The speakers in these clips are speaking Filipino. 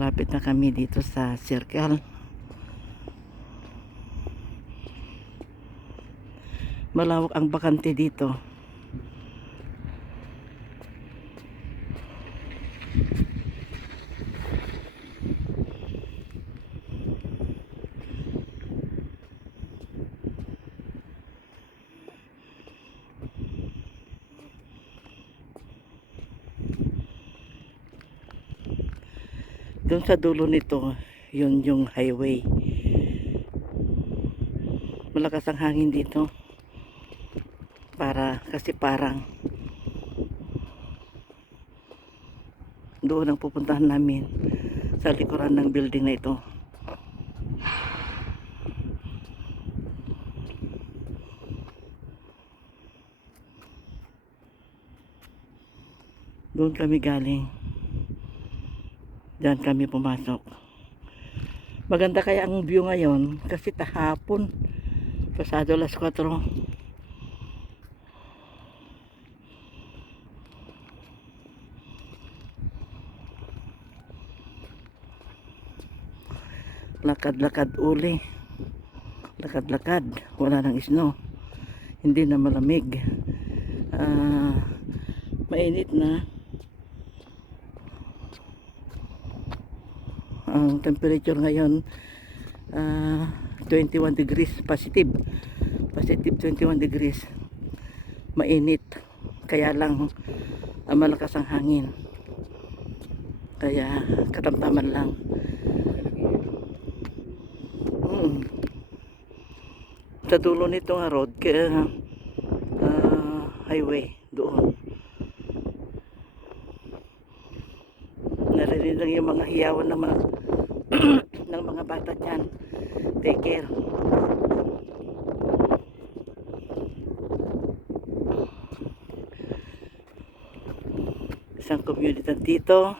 malapit na kami dito sa circle. Malawak ang bakante dito. Doon sa dulo nito, yun yung highway. Malakas ang hangin dito. Kasi parang doon ang pupuntahan namin, sa likuran ng building na ito. Doon kami galing. Diyan kami pumasok. Maganda kaya ang view ngayon kasi tahapon. Pasado alas 4. Lakad-lakad uli. Lakad-lakad. Wala nang snow. Hindi na malamig. Mainit na. Ang temperature ngayon 21 degrees positive 21 degrees. Mainit, kaya lang malakas ang hangin, kaya katamtaman lang. Sa dulo nito nga road highway doon, narinig lang yung mga hiyawan ng mga ng mga bata dyan. Take care. Isang community dito.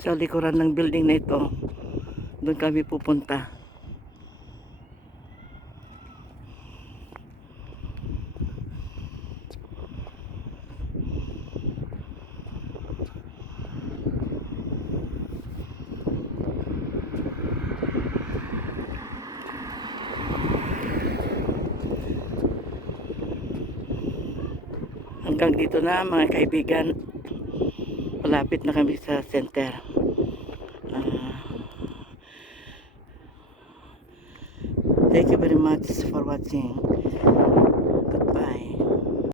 Sa likuran ng building na ito, doon kami pupunta. Hanggang dito na mga kaibigan, malapit na kami sa center. Thank you very much for watching.